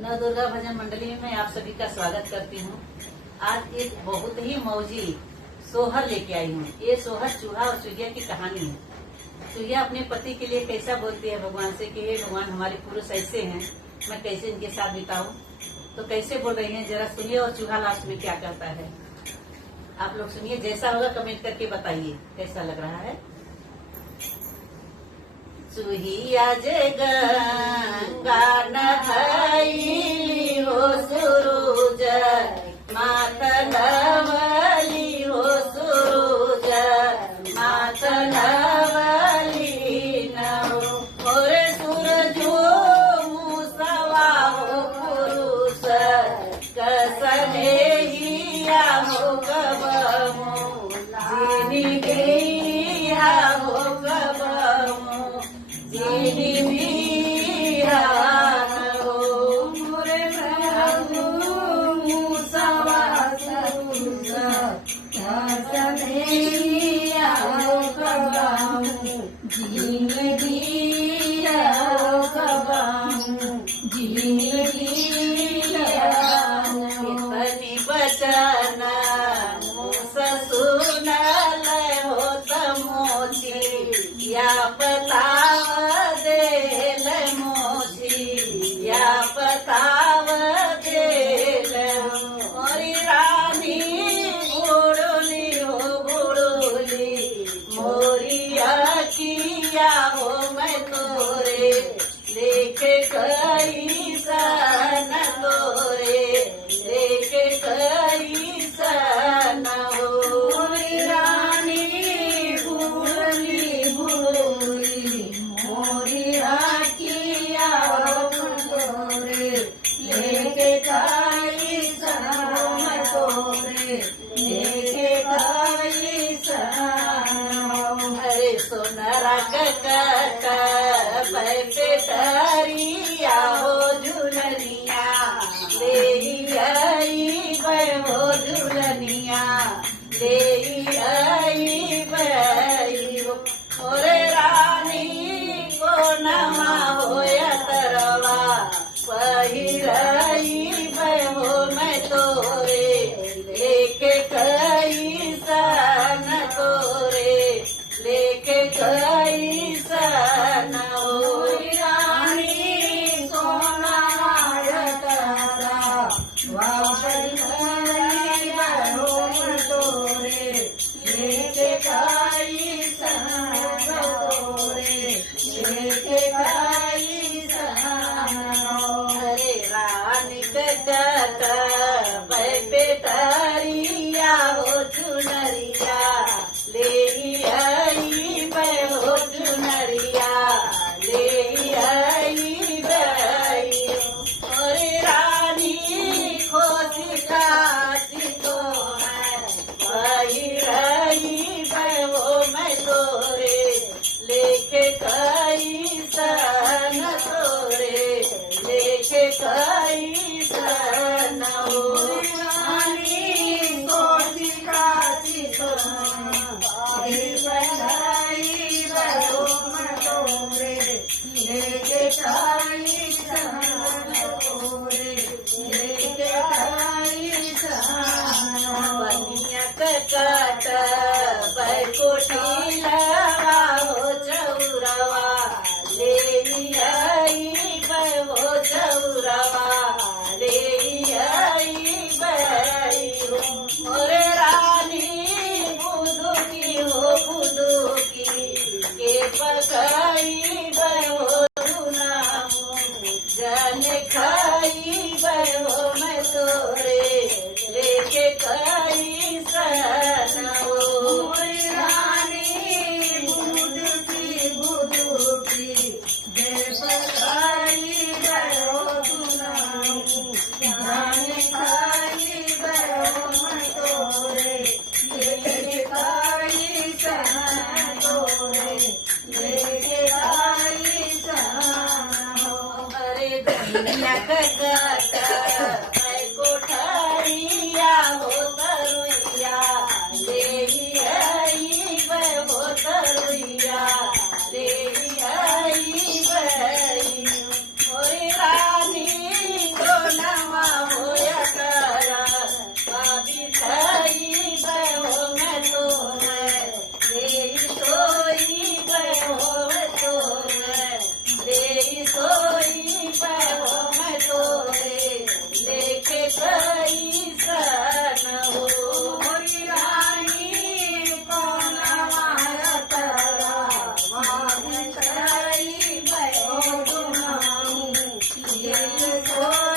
नव दुर्गा भजन मंडली में मैं आप सभी का स्वागत करती हूँ। आज एक बहुत ही मौजी सोहर लेके आई हूँ। ये सोहर चूहा और चुहिया की कहानी है। चुहिया अपने पति के लिए कैसा बोलती है भगवान से कि हे भगवान, हमारे पुरुष ऐसे हैं, मैं कैसे इनके साथ बिताऊं। तो कैसे बोल रही हैं जरा सुनिए, और चूहा लास्ट में क्या कहता है आप लोग सुनिए। जैसा होगा कमेंट करके बताइए कैसा लग रहा है। चुहिया जे गंगा नहाई हो सुरूज, मातलवली हो सुरूज, मातलवली नहो मोरे सूरजो मुसवा हो पुरुष, कसने हिया हो कबमो, जिनी गैया हो कबमो, जिनी मीरान हो मोरे प्रभु मुसवा सरूज, कसने हिया हो कबमो, जिनी गैया हो कबमो, जिनी मीरान हो। कितनी बचन मुस सुनल हो तमोची, या पताव देल मोची, या पताव देल मोरी रानी बुड़ोली हो बुड़ोली, मोरी अकिया हो मैं तोरे लेके कई सन तोरे लेके कई सन हो। मोरी रानी बुड़ोली बुड़ोली, मोरी अकिया हो तोरे लेके कई सन मैं तोरे लेके कई सन हो। हरे सोनरा ककट बैठे तरिया हो झुलनिया, ले आई हो झुलनिया, ले आई हो मोरे रानी को नमा होया तरवा, पहिरई हो मैं तोरे लेके कई सन तोरे लेके कई सन हो। रानी सोना तारा वापरी हो तोरे लेके कई सन तोरे लेके कई सन हो। हरे रानी कट बैठे तरिया हो चुनरिया, ले आई हो चुनरिया, ले आई मोरे रानी खोजी काटी तो है, वही रही हो मैं तोरे लेके कई सन तोरे लेके कई सन हो। रानी खोजी काटी तो लेके कई सन तोरे लेके कई सन हो। बनिया कट बैकोठी लगा हो चौरवा, ले आई हो चौरवा, ले आई हो मोरे रानी बुदुकी हो बुदुकी के पकई हो सुनामो, जन खाई हो मैं तोरे लेके कई सन हो। रानी बुदुकी बुदुकी के पकई हो सुनामो, जन खाई हो मैं तोरे लेके कई सन तोरे लेके कई सन हो। अरे दुनिया कट मैं कोठरिया हो तरुइया, ले आई हो तरुइया, ले आई गइल सोहर